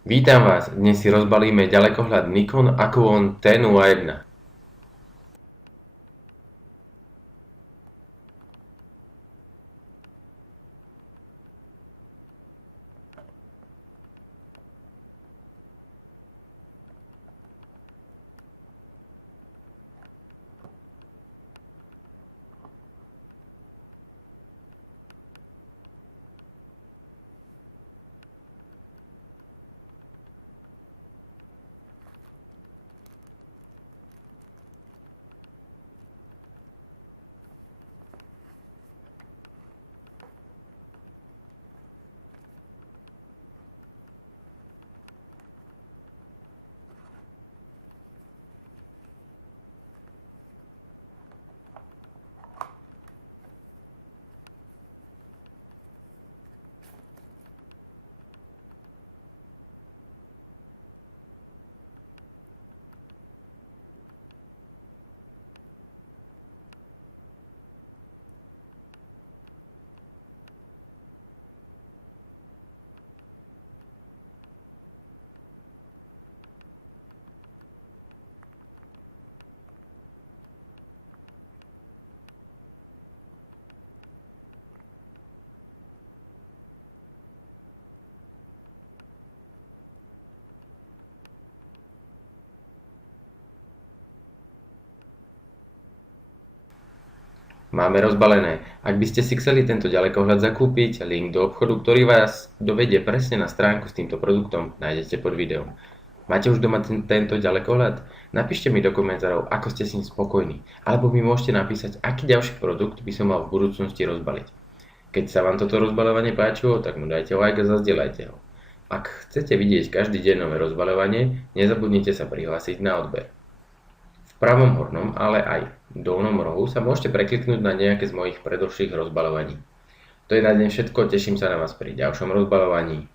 Vítam vás, dnes si rozbalíme ďalekohľad Nikon Akuon T01. Máme rozbalené. Ak by ste si chceli tento ďalekohľad zakúpiť, link do obchodu, ktorý vás dovedie presne na stránku s týmto produktom, nájdete pod videom. Máte už doma tento ďalekohľad? Napíšte mi do komentárov, ako ste s ním spokojní, alebo mi môžete napísať, aký ďalší produkt by som mal v budúcnosti rozbaliť. Keď sa vám toto rozbaľovanie páčilo, tak mu dajte like a zazdieľajte ho. Ak chcete vidieť každý deň nové rozbaľovanie, nezabudnite sa prihlásiť na odber. V pravom hornom, ale aj dolnom rohu sa môžete prekliknúť na nejaké z mojich predošlých rozbaľovaní. To je na dnes všetko, teším sa na vás pri ďalšom rozbaľovaní.